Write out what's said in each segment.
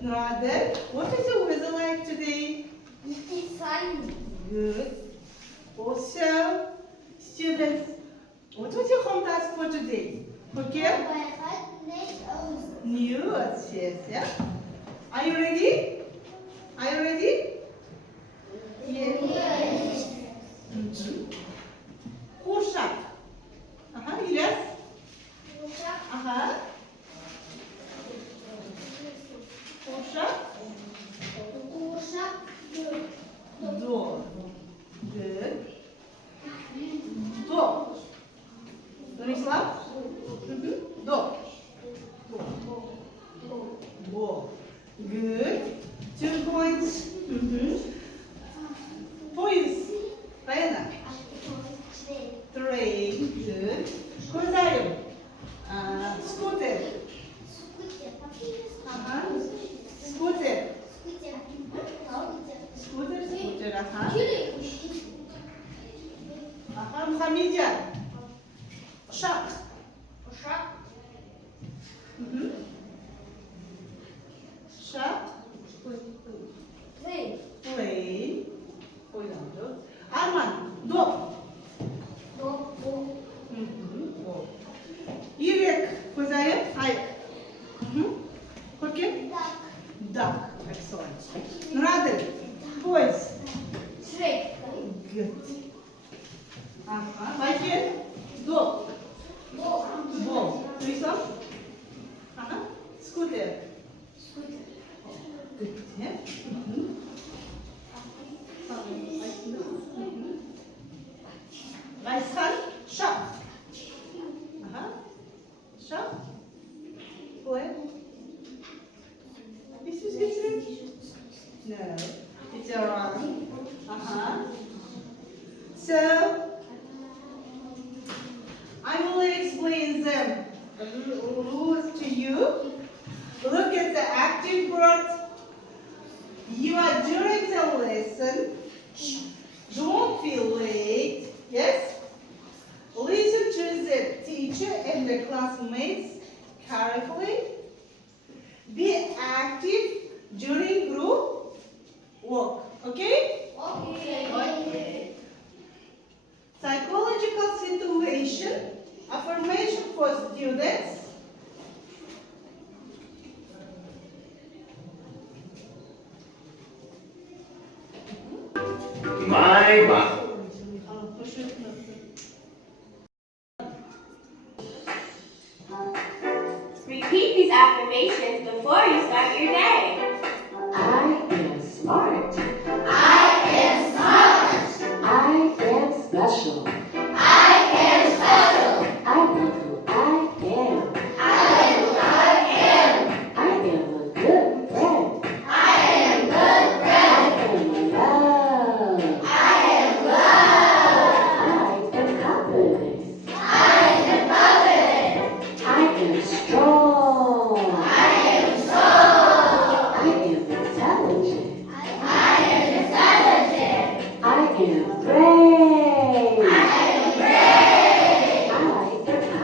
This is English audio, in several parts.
Nұрғазы, what is your weather like today? It's sunny. Good. Also, students, what was your home task for today? Forgive? News, yes, yeah. Are you ready? Are you ready? Yes. Кушать. Ага, Ильяс? Ага. Кушать. До. Good. До. Станислав? До. До. Good. 2 points. Points. Diana? 3. Good. Козаев? Scooter. Ага. Scooter. Scooter, ага. Ага, Мухаммедян. Ашық. Ашық. Play. Арман. Доп. Ирек. Козаев. Айк. Көркем? Duck. Excellent. Нұрғазы. Boys. Good. Ага. Байкен. Доп. Бол. Станислав? Ага. Скутер. Good. Yeah. Байсхан. Шақ. Ага. Шақ. Play. Is this good? No. It's around. So, I will explain the rules to you. Look at the active part. You are during the lesson. Don't feel late. Yes? Listen to the teacher and the classmates carefully. Be active during group work. Okay? Okay. Psychological situation. Affirmation for students. My mom. Repeat these affirmations before you start your day. I am smart. I am smart. I am special. I am special. I know who I am. I am who I am. I am a good friend. I am good friend. I am loved. I am loved. I am confident. I am confident. I am strong. I am strong. I am intelligent. I am intelligent. I am brave. I am brave. I am positive.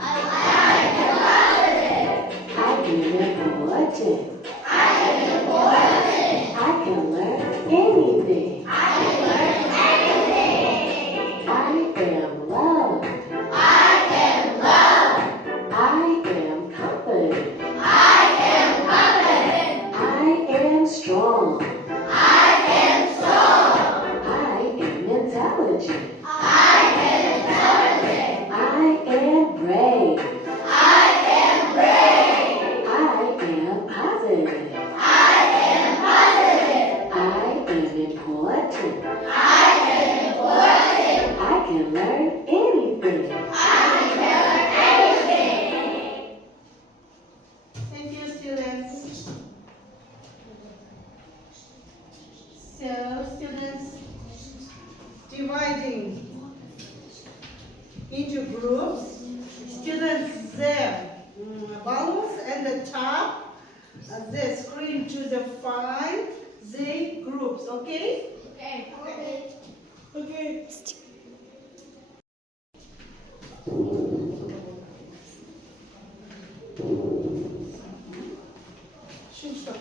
I am confident. I am important. I am important. I can learn anything. I can learn anything. I am loved. I am loved. I am confident. I am confident. I am strong. I am strong. I am intelligent. I am intelligent. I am brave. I am brave. I am positive. I am positive. I am important. I am important. I can learn anything. I can learn anything. Thank you, students. So, students, dividing into groups. Students, the balance and the top, the screen to the find the groups. Okay? Okay. Okay. Should stop.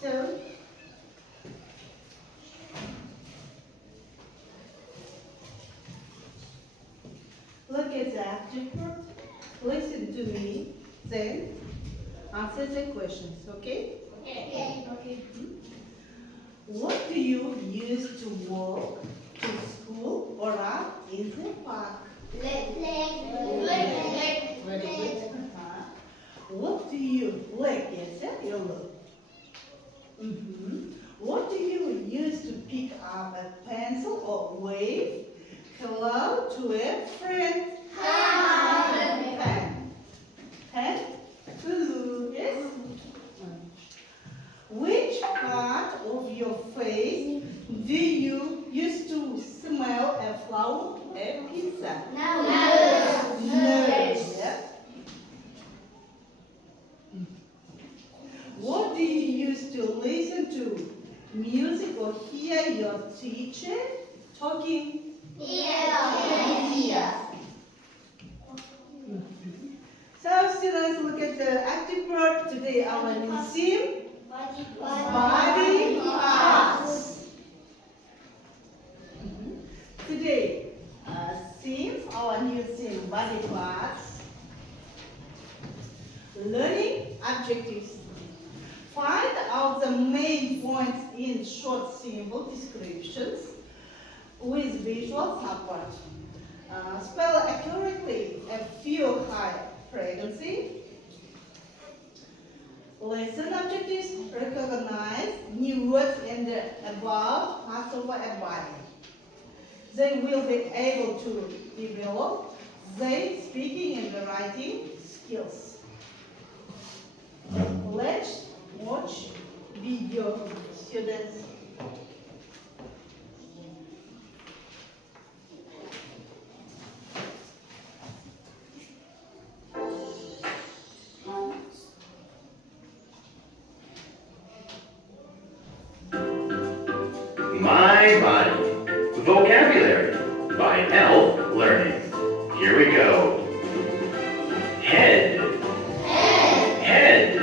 So, look at the active part. Listen to me, then answer the questions, okay? What do you use to walk to school or out in the park? Very good. What do you like? Yes, you look. What do you use to pick up a pencil or wave hello to a friend? Pen. Pen? Glue, yes? Which part of your face do you use to smell a flower, a pizza? Nose. Yeah. What do you use to listen to music or hear your teacher talking? Ears. So students, look at the active word today. Our new theme, body parts. Today, theme, our new theme, body parts. Learning objectives. Find out the main points in short, simple descriptions with visual support. Spell accurately a few high frequency. Lesson objectives. Recognize new words in the above, Passover Abay. They will be able to develop their speaking and writing skills. Let's watch video, students. My Body. Vocabulary by L. Learning. Here we go. Head. Head.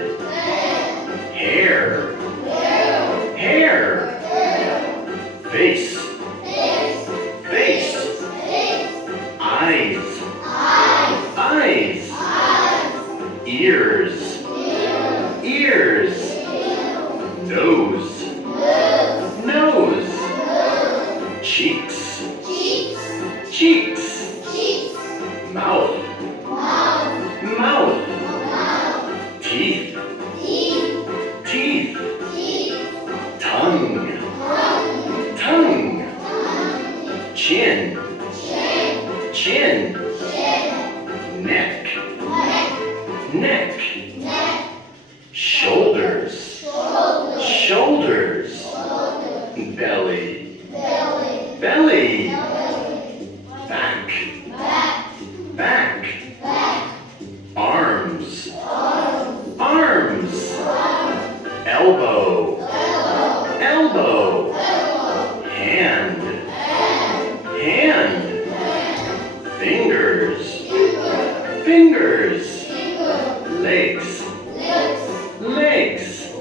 Hair. Hair. Face. Face. Eyes. Eyes. Ears. Ears. Nose. Nose. Cheeks. Cheeks. Mouth. Mouth. Teeth. Teeth. Tongue. Tongue. Chin. Chin. Neck. Neck. Shoulders. Shoulders. Belly. Belly. Back. Back. Arms. Arms. Elbow. Elbow. Hand. Hand. Fingers. Fingers. Legs. Legs.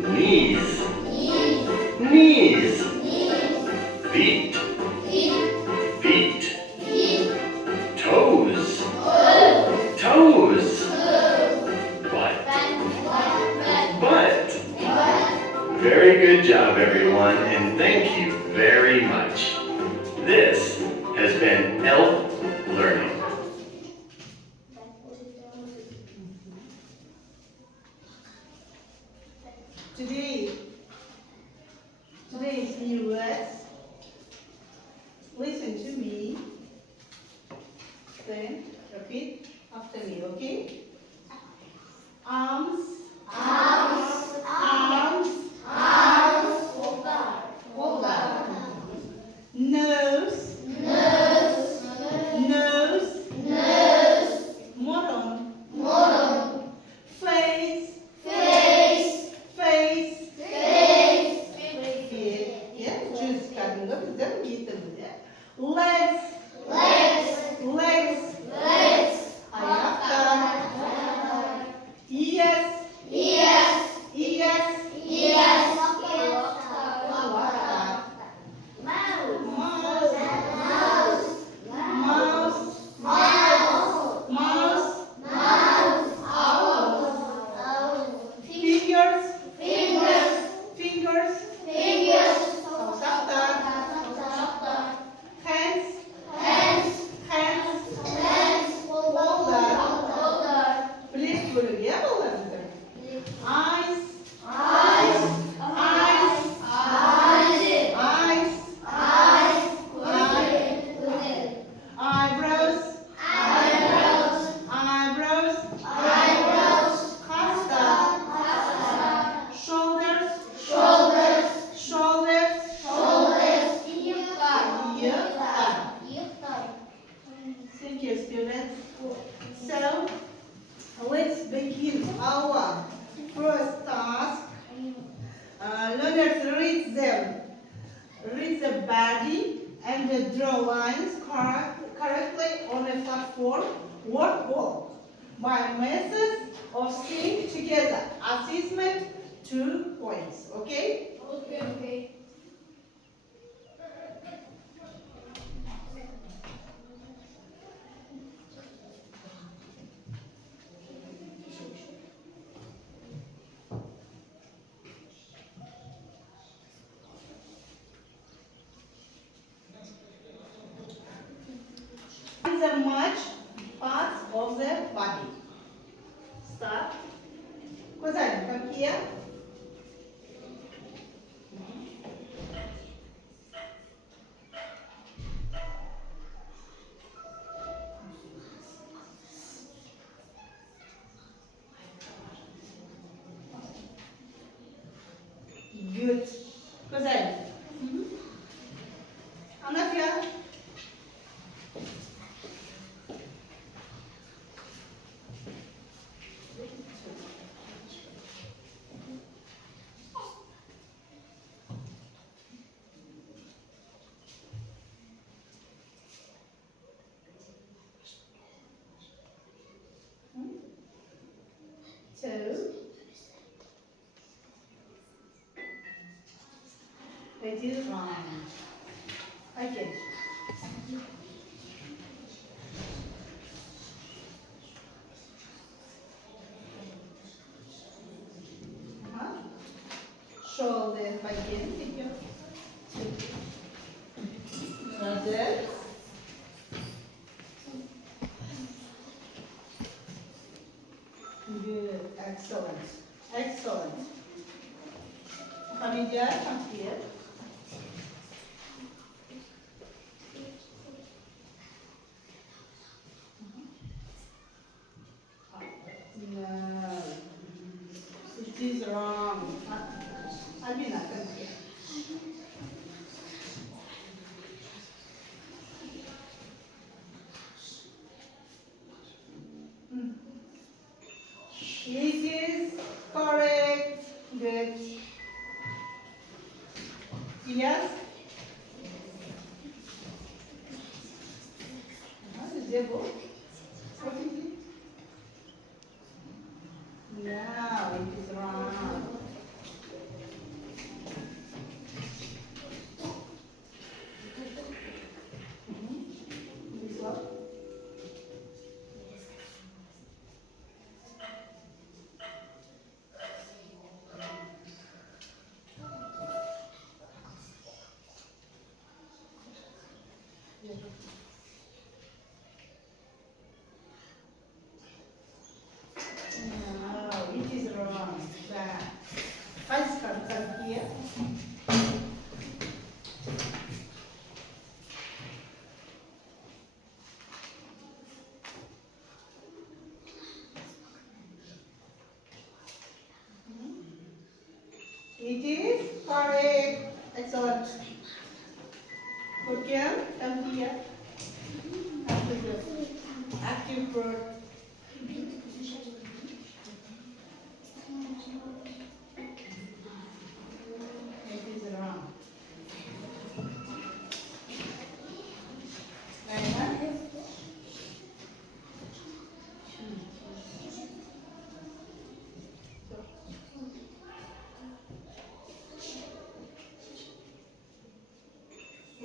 Knees. Knees. Feet. Feet. Toes. Toes. Butt. Butt. Good job, everyone, and thank you very much. This has been ELF Learning. Today's new words. Listen to me. Then repeat after me, okay? Arms, Arms, arms, arms, hold up. Nose, nose, nose, nose, moron. moron, Face, face, face, face, ya, жүз кәдімгі біздің бетіміз, ya. Legs, legs, legs, legs, аяқтар. Ears, ears, ears, ears, kulaklar. mouth, Mouth, mouth, mouse, mouth, mouse, mouth, owl. fingers, Fingers, fingers, fingers, fingers, saftar. Hands, hands, hands, hands, қолдар. Білек бөлігі, ya балалар біздің? Eyes, eyes, eyes, eyes, eyes, eyes, eyebrows, eyebrows, eyebrows, eyebrows, kasta, shoulders, shoulders, shoulders, shoulders, Thank you, students. So, let's begin our first task. Learners read them. Read the body and draw lines correctly on a platform work wall by methods of staying together. Assessment 2 points. Okay? Okay. The much parts of the body. Start. Козань, come here. Good. Козань. Анафья. Two. It is wrong. Okay. Shoulders bagian tiga. Shoulders. Good. Excellent. Excellent. Hamida, come here. No. It is wrong. Albina, come here. It is correct. Good. Yes? How is it go? What is it? No, it is wrong. This one? It is correct. Excellent. Good girl. Come here. After the active verb. It is wrong.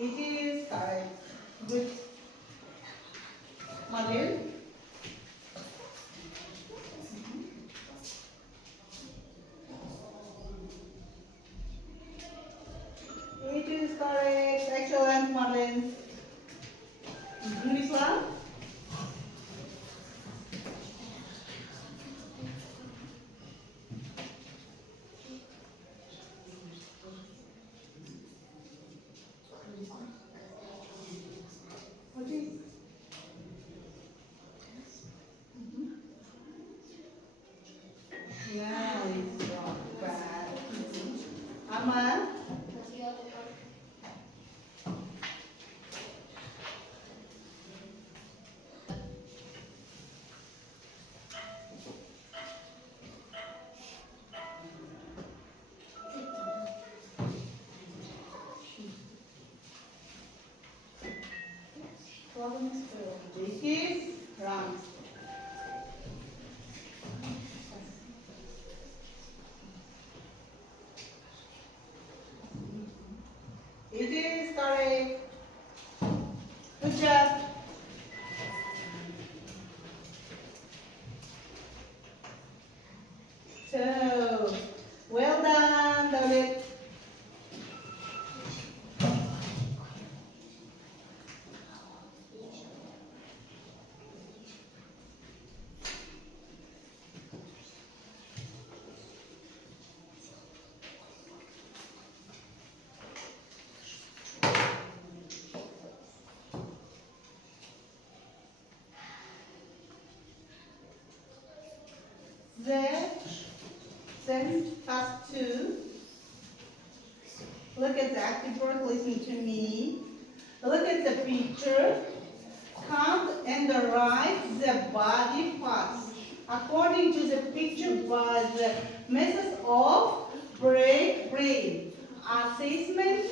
It is correct. Good. Model. It is correct. Excellent, Marlene. Islam. What is? Yeah, it's wrong. Bad. Aman. This is wrong. It is correct. Good job. So, well done, David. Then task 2. Look at the active work, listen to me. Look at the picture. Count and write the body parts according to the picture by the method of brain. Assessment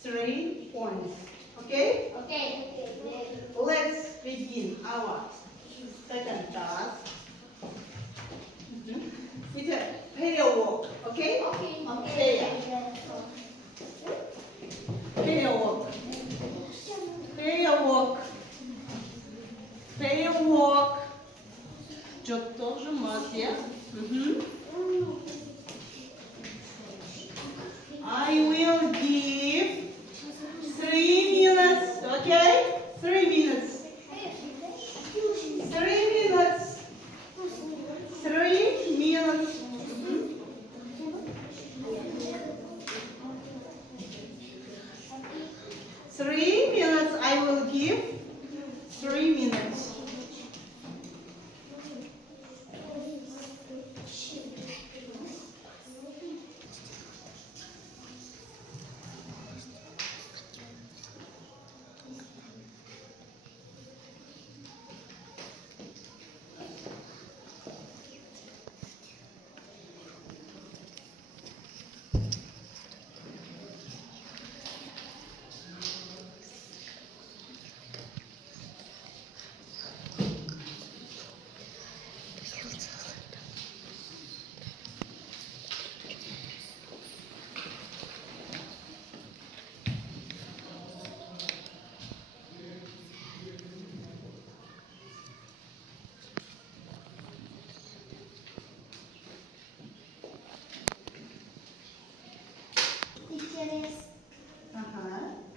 3 points. Okay? Okay. Let's begin our second task. It's a pair walk, okay? Okay. Pair walk. Pair walk. Pair walk. Çok тоже молодец. I will give 3 minutes, okay? 3 minutes. 3 minutes. 3 minutes. 3 minutes. I will give 3 minutes.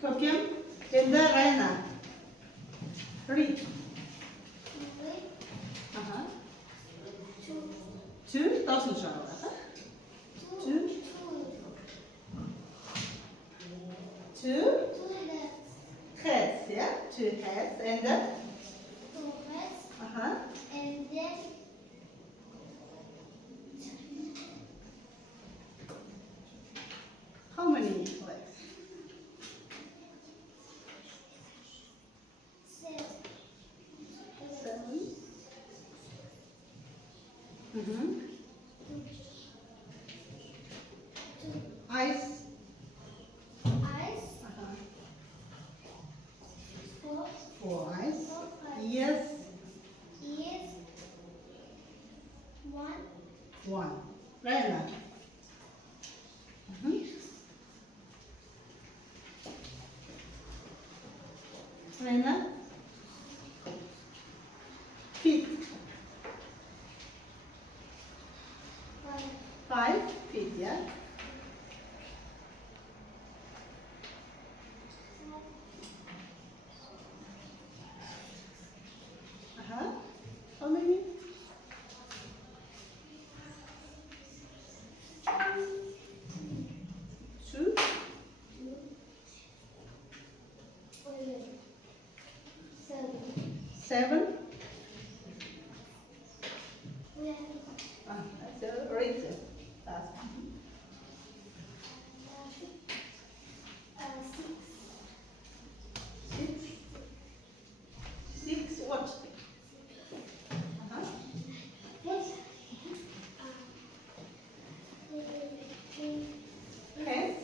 Kopyam. Şimdi Reyna. Read. Two doesn't show. Two. Heads, yeah? 2 heads and then? And then Mm-hmm. Eyes. Eyes. Uh-huh. Four. 4 eyes. 4 eyes. Ears. Ears. 1. 1. Rena. Mm-hmm. Rena. Feet. 5 feet, yeah? Uh-huh. How many? 2. 7. That's a razor. That's 6. 6 what? Uh-huh. Hands.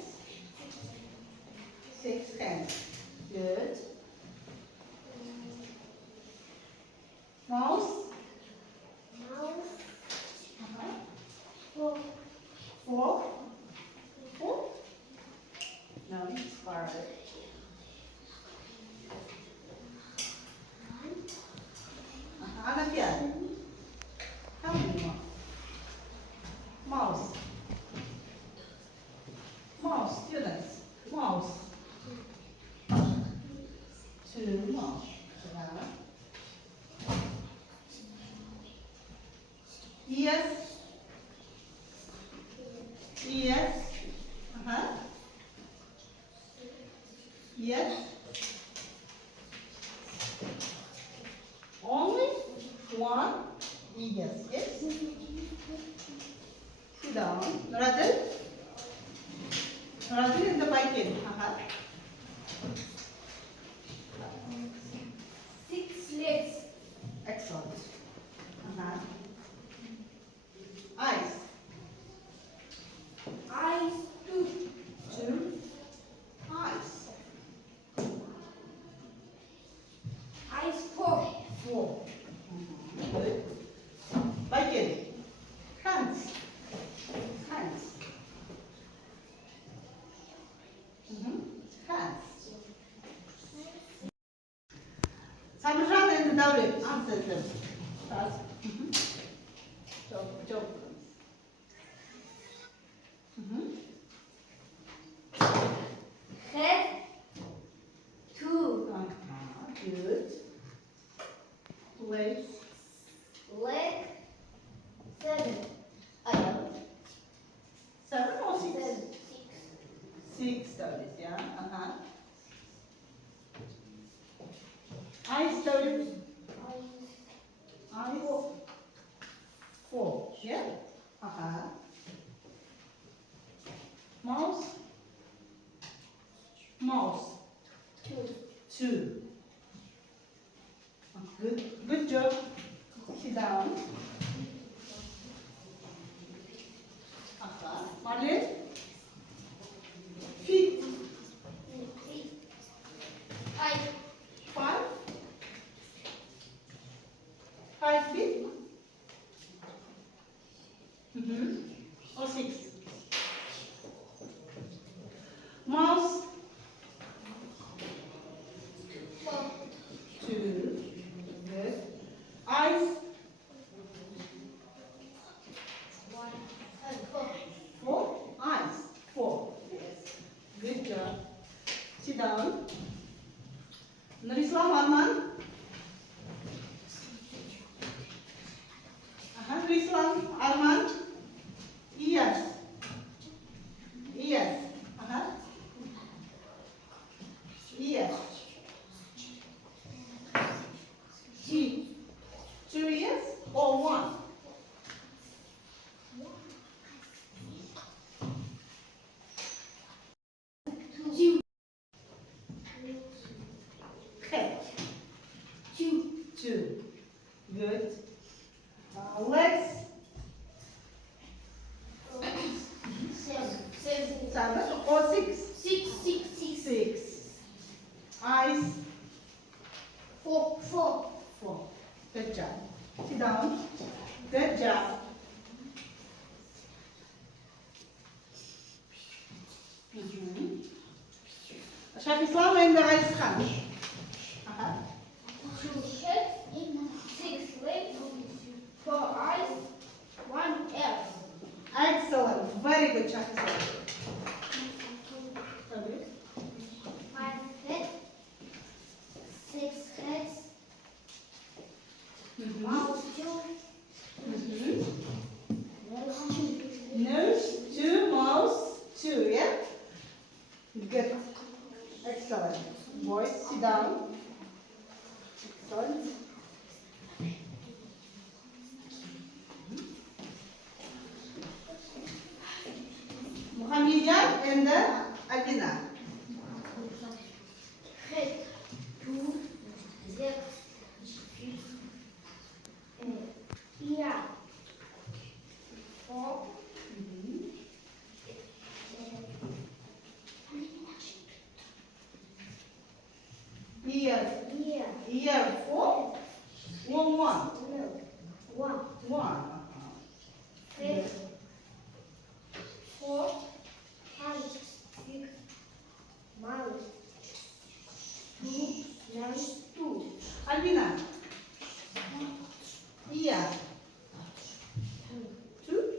6 hands. Good. Mouse. Uh-huh. 4. 4? No, it's harder. Another. How many more? Mouse. Mouse, students. Mouse. 2 mouse. Yes. Yes. Uh-huh. Yes. Only 1. Yes. Yes. Sit down. Nұрғазы. Nұрғazı in the bike in. Uh-huh. 6 legs. Excellent. Uh-huh. Eyes. Eyes. 2. 2 eyes. Eyes. 4. 4. Good. Bike in. Hands. Hands. Hands. Sabırcan and David answer them. That's job. Head. 2. Good. Legs. Leg. 7. 7 or 6? 6. 6 studies, yeah. Uh-huh. Eyes studies. Eyes. 4. Yeah. Uh-huh. Mouse. Mouse. 2. Good job. Sit down. Uh-huh. Marlene. Feet. 5. 5 feet. Or 6. Mouse. 2. Good. Eyes. 4. Eyes. 4. Yes. Good job. Sit down. Nurishlam Arman. Nurishlam Arman. Ears. Ears. Ears. 2 ears or 1? Head. 2. Good. Legs. Four. 4. Good job. Sit down. Good job. Schrijf je slaan in de reisgang. Aha. 2 heads, 6 legs, 4 eyes, 1 ear. Excellent. Very good, Shafisla. 5 heads, 6 heads, mouth 2, Nose, 2, mouth, 2, yeah? Good. Excellent. Boys, sit down. Excellent. Muhammadiyah and Adina. head 2, legs, ear 4, Ear 4. 1, 1. no, 1, 1. head 4, 5, 6, mouth 2, nose 2. Albina. Ear. 2.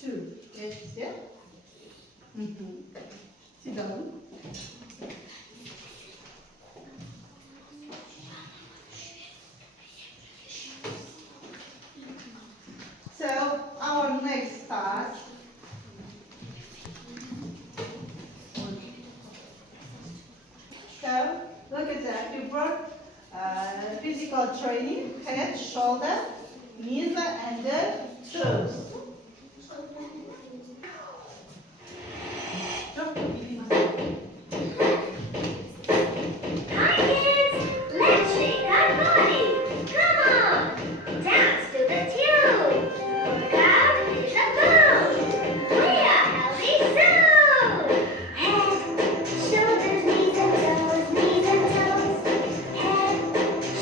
2. Yes, yeah? Sit down. So, our next task. So, look at that. You brought physical training, head, shoulder, knees, and the toes. Hi kids, let's shake our body. Come on, dance to the tune. Look out, it's a boom. We are healthy soon. Head, shoulders, knees and toes, knees and toes. Head,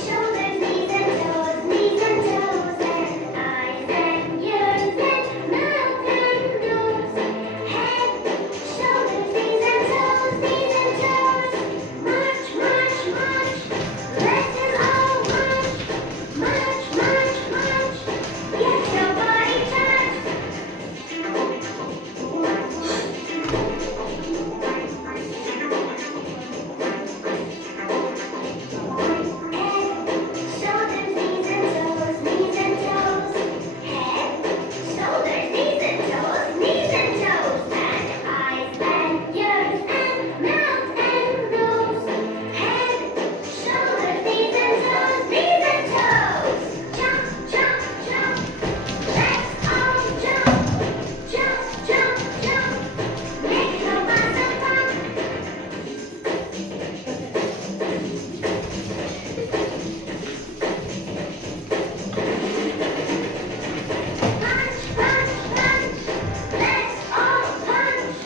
shoulders, knees and toes, knees and toes. And eyes and ears and mouth and nose. Head, shoulders, knees and toes, knees and toes. March, march, march. Let's all march. March, march, march. Get your body touched. Shoulders, knees and toes, knees and toes. Head, shoulders, knees and toes, knees and toes. And eyes and ears and mouth and nose. Head, shoulders, knees and toes, knees and toes. Jump, jump, jump. Let's all jump. Jump, jump, jump. Make your body pump. Punch, punch, punch. Let's all punch.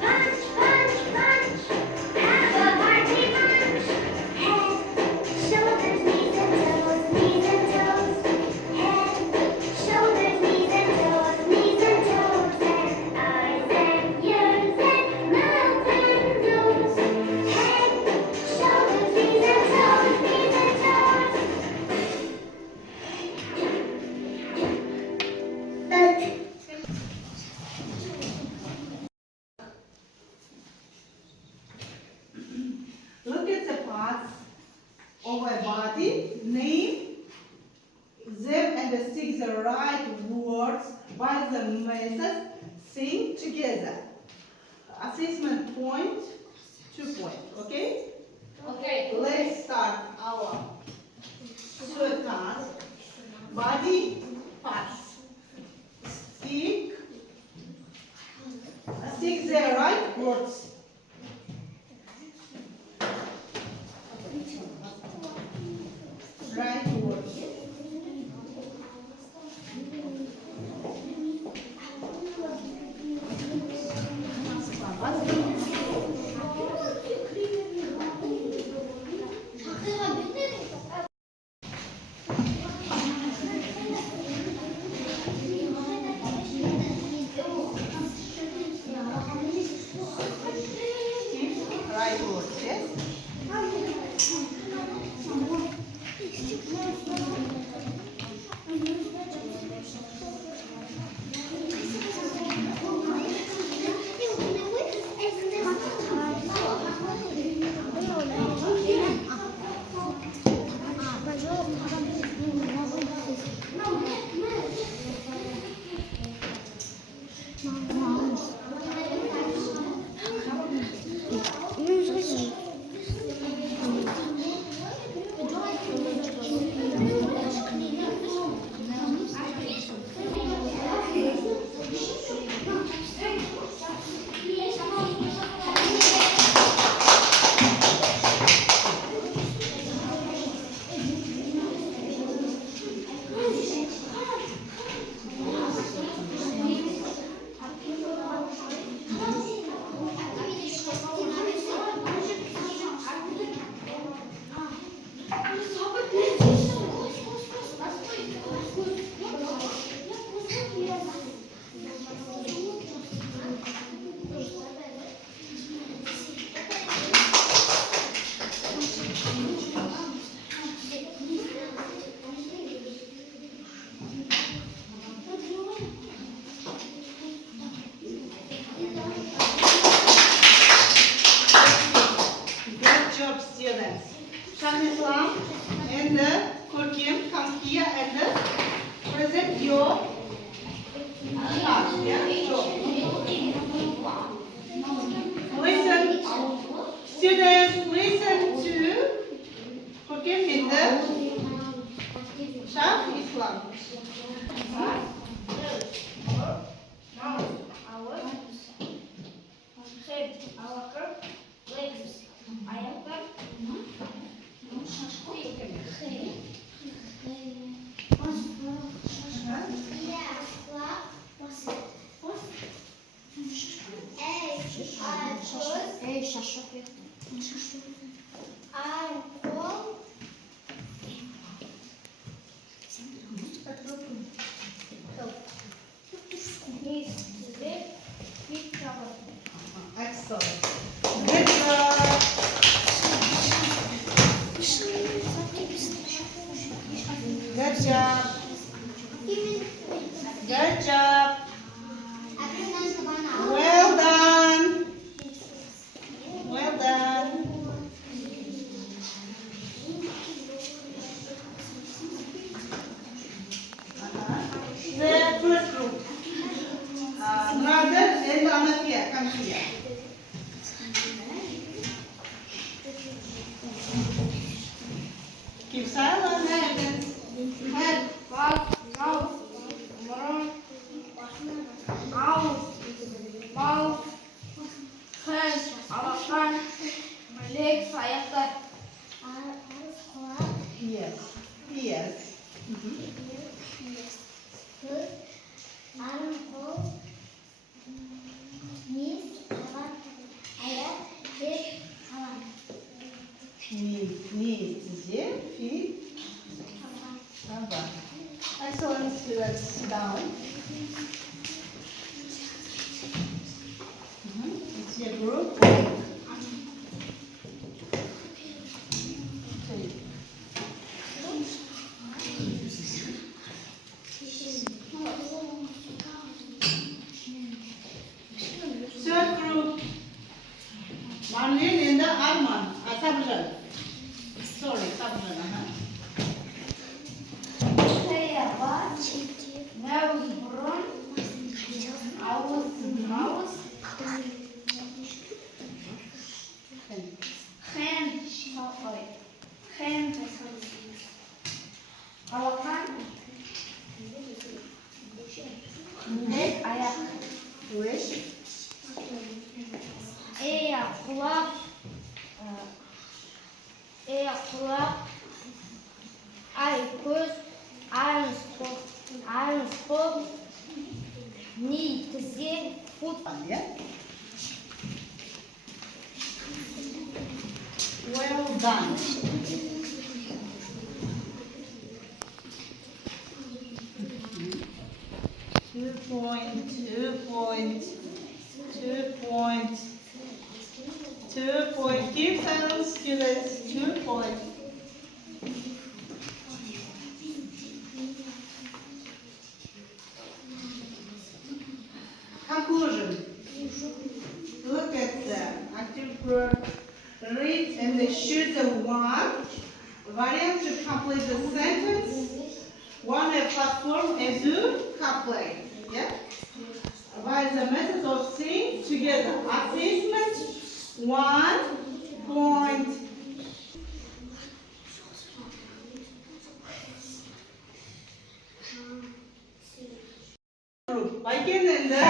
Punch, punch, punch. Have a hearty punch. Head, shoulders, knees and toes, knees and toes. Head, shoulders, knees and toes, knees and toes. And eyes and ears and mouth and nose. Head, shoulders, knees and toes, knees and toes. Look at the parts of a body, name them and stick the right words by the method, sing together. Assessment point, 2 points, okay? Okay. Let's start our third task. Body parts. Stick the right words. Right words. and Kurkim, come here and present your task. Yeah? Listen, students, listen to Kurkim in the Shah Islam. Excellent. Good job. Good job. Good job. Well done. Well done. The first group. Nұрғазы and Anakia, come here. Keep silent, hands. Head. Yes. Yes. Knees, dizer, feet, shabbat. Excellent, students, sit down. It's your group. Third group. Marlene and the Arman. Sabjan. Sorry, Sabjan. Wish. Kulak, ay göz, ayağınız kol, ni tizi, fut. Yeah. Well done. Two point. 2 point. Keep silent, students. 2 point. Conclusion. Look at the active verb. Read and choose the one variant to complete the sentence. One a platform as you complete. Yeah. By the method of saying together. Assessment 1 point. Group. Again in the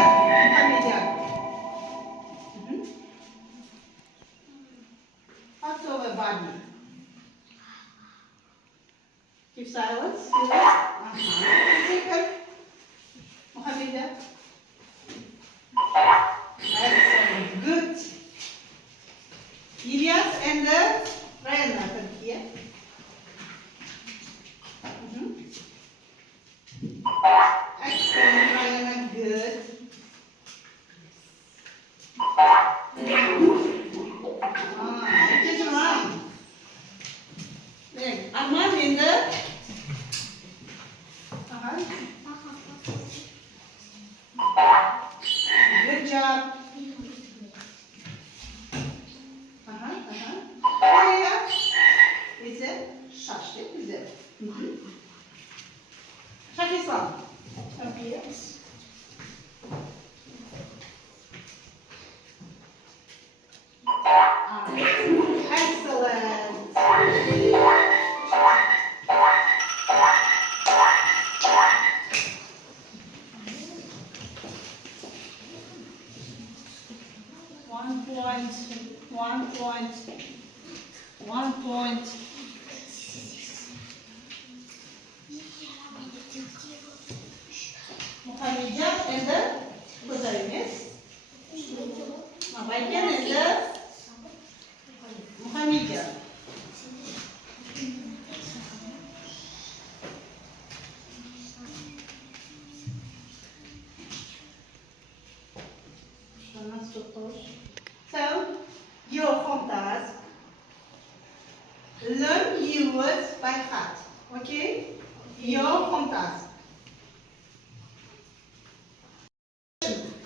media. Parts of a body. Keep silence. Second. Mohammedia. Excellent. Good. Ilyas and the Ryan are here. Excellent, Ryan. Good. It is wrong. There. Arman in the. Good job. Yeah. Is it? Şaş değil mi bize? Şakistan. Okay. Excellent. 1 point, 1 point, 1 point. Muhammadiyah and the Buddhist. Abaikan and the Muhammadiyah. So, your home task, learn new words by heart, okay? Your home task.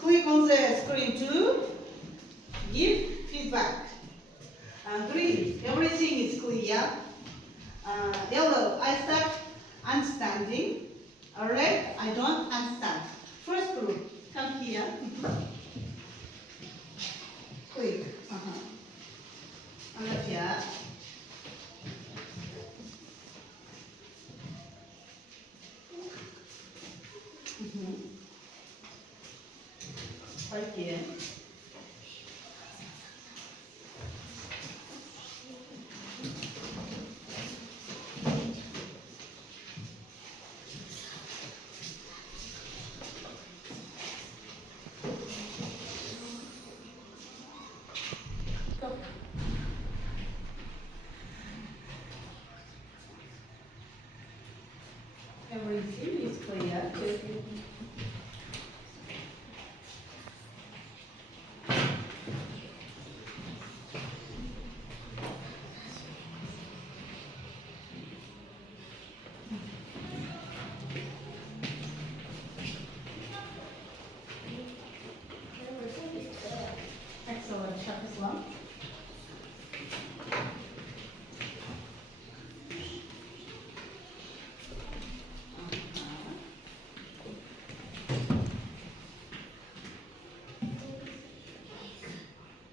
Click on the screen to give feedback. Green, everything is clear. Yellow, I start understanding. Red, I don't understand. First group, come here. Click. Another here. Right here. Everything is clear. Excellent, Shafislam.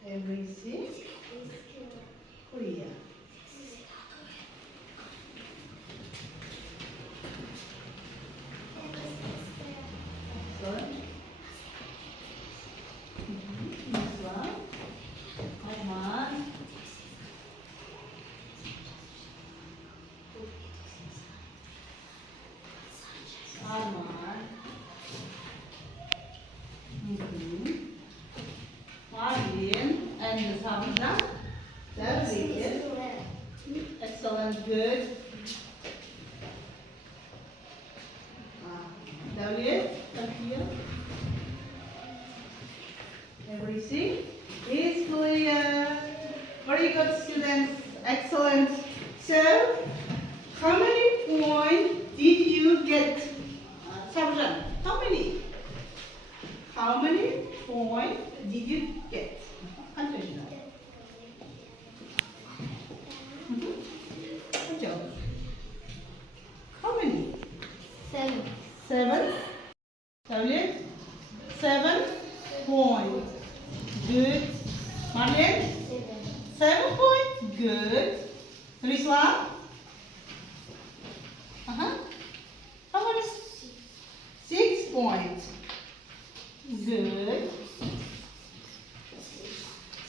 Everything clear. Excellent. Next one. Arman. Arman. Marvin and Hamza. That's it. Excellent, good. David, come here. Everything is clear. Very good, students. Excellent. So, how many points did you get? Sabjan, how many? How many points did you get? Confession. Good job. How many? 7. 7. Tablet. 7 points. Good. Marlene? 7 points. Good. Risla? How many? 6 points. Good.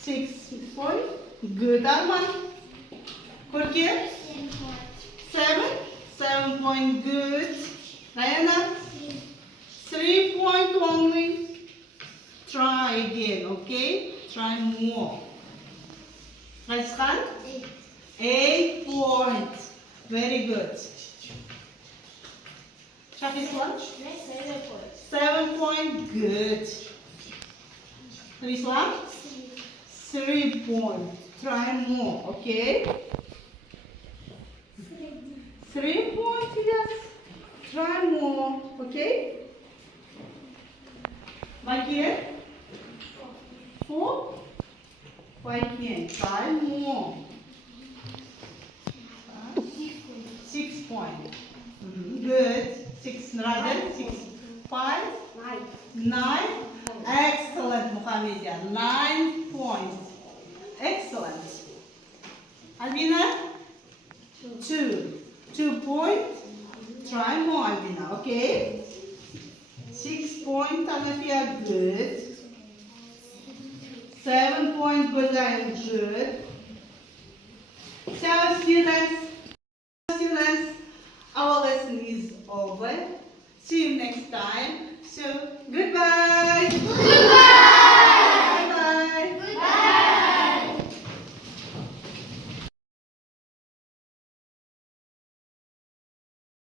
6 points. Good, Arman. Kurke? 7 points. Good. Diana? 3 points only. Try again, okay? Try more. Raiskan? 8 points. Very good. Shafiswan? 7 points. Good. Rislam? 3 points. Try more, okay? 3 points, yes. Try more, okay? Why here? 4? Why can't? Try more. points. Good. 6, Nuraden. 6, 5, 9. Excellent, Muhammadia. 9 points. Excellent. Albina? 2. 2 points. Try more, Albina, okay? 6 points, Anafia, good. 7 points, Gozayan, good. So, students, our lesson is over. See you next time.